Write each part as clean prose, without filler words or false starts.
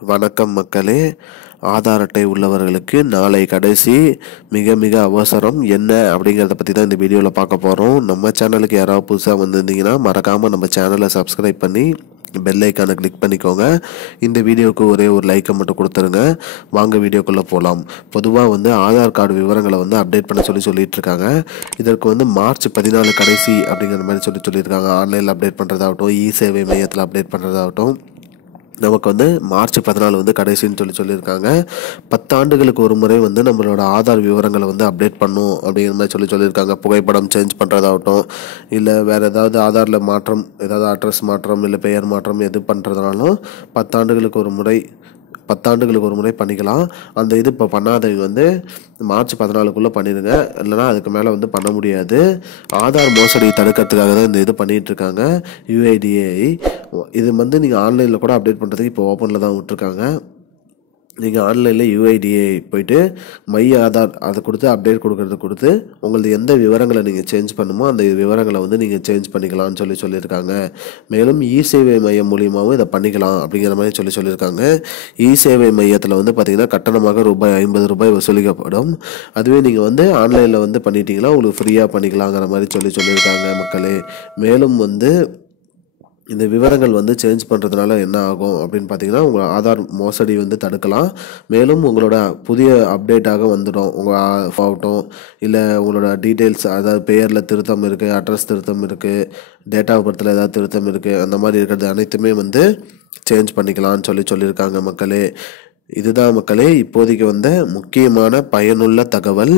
வணக்கம் மக்களே. ஆதார் அட்டை உள்ளவர்களுக்கு நாளை கடைசி மிக மிக அவசரம் என்ன அப்படிங்கிறத பற்றி தான் இந்த வீடியோவில் பார்க்க போகிறோம். நம்ம சேனலுக்கு யாராவது புதுசாக வந்திருந்தீங்கன்னா மறக்காமல் நம்ம சேனலை சப்ஸ்கிரைப் பண்ணி பெல் ஐக்கானை கிளிக் பண்ணிக்கோங்க. இந்த வீடியோவுக்கு ஒரே ஒரு லைக்கை மட்டும் கொடுத்துருங்க. வாங்க வீடியோக்குள்ளே போகலாம். பொதுவாக ஆதார் கார்டு விவரங்களை அப்டேட் பண்ண சொல்லிட்டு இருக்காங்க. இதற்கு மார்ச் 14 கடைசி அப்படிங்கிற மாதிரி சொல்லியிருக்காங்க. ஆன்லைனில் அப்டேட் பண்ணுறதாகட்டும், இ சேவை மையத்தில் அப்டேட் பண்ணுறதாகட்டும், நமக்கு மார்ச் 14 கடைசின்னு சொல்லியிருக்காங்க. 10 ஆண்டுகளுக்கு ஒரு முறை நம்மளோட ஆதார் விவரங்களை அப்டேட் பண்ணும் அப்படிங்கிற மாதிரி சொல்லியிருக்காங்க. புகைப்படம் சேஞ்ச் பண்ணுறதாகட்டும், இல்லை வேறு ஏதாவது ஆதாரில் மாற்றம், ஏதாவது அட்ரஸ் மாற்றம் இல்லை பெயர் மாற்றம் எது பண்ணுறதுனாலும் 10 ஆண்டுகளுக்கு ஒரு முறை பண்ணிக்கலாம். அந்த இது இப்போ பண்ணாதவங்க மார்ச் 14 பண்ணிடுங்க. இல்லைனா அதுக்கு மேலே பண்ண முடியாது. ஆதார் மோசடி தடுக்கிறதுக்காக தான் இந்த இது பண்ணிகிட்டு இருக்காங்க. UIDAI இது நீங்கள் ஆன்லைனில் கூட அப்டேட் பண்ணுறதுக்கு இப்போ ஓப்பனில் தான் விட்டுருக்காங்க. நீங்கள் ஆன்லைனில் UIDAI போயிட்டு மை ஆதார் அதை கொடுத்து அப்டேட் கொடுத்து உங்களது எந்த விவரங்களை நீங்கள் சேஞ்ச் பண்ணுமோ அந்த விவரங்களை நீங்கள் சேஞ்ச் பண்ணிக்கலாம்னு சொல்லியிருக்காங்க. மேலும் இ சேவை மையம் மூலியமாகவும் இதை பண்ணிக்கலாம் அப்படிங்கிற மாதிரி சொல்லியிருக்காங்க. இ சேவை மையத்தில் பார்த்தீங்கன்னா கட்டணமாக ₹50 வசூலிக்கப்படும். அதுவே நீங்கள் ஆன்லைனில் பண்ணிட்டீங்கன்னா உங்களுக்கு ஃப்ரீயாக பண்ணிக்கலாங்கிற மாதிரி சொல்லியிருக்காங்க மக்களே. மேலும் இந்த விவரங்கள் சேஞ்ச் பண்ணுறதுனால என்ன ஆகும் அப்படின்னு பார்த்தீங்கன்னா, உங்கள் ஆதார் மோசடி தடுக்கலாம். மேலும் உங்களோட புதிய அப்டேட்டாக வந்துடும். உங்கள் ஆகட்டும், இல்லை உங்களோட டீட்டெயில்ஸ், அதாவது பெயரில் திருத்தம் இருக்குது, அட்ரஸ் திருத்தம் இருக்குது, டேட் ஆஃப் பர்த்தில் ஏதாவது திருத்தம் இருக்குது, அந்த மாதிரி இருக்கிறது அனைத்துமே சேஞ்ச் பண்ணிக்கலாம்னு சொல்லியிருக்காங்க மக்களே. இதுதான் மக்களே இப்போதைக்கு முக்கியமான பயனுள்ள தகவல்.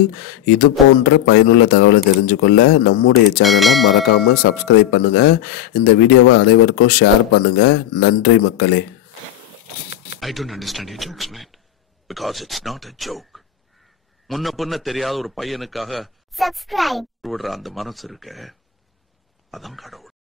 இது போன்ற பயனுள்ள தகவலை தெரிஞ்சுக்கொள்ள நம்முடைய சேனலை மறக்காமல் சப்ஸ்கிரைப் பண்ணுங்கள். இந்த வீடியோவை அனைவருக்கும் ஷேர் பண்ணுங்கள். நன்றி மக்களே. I don't understand your jokes, man. Because it's not a joke. முன்ன பின்ன தெரியாத ஒரு பையனுக்காக விடுற அந்த மனசு இருக்க, அதான் கடவுள்.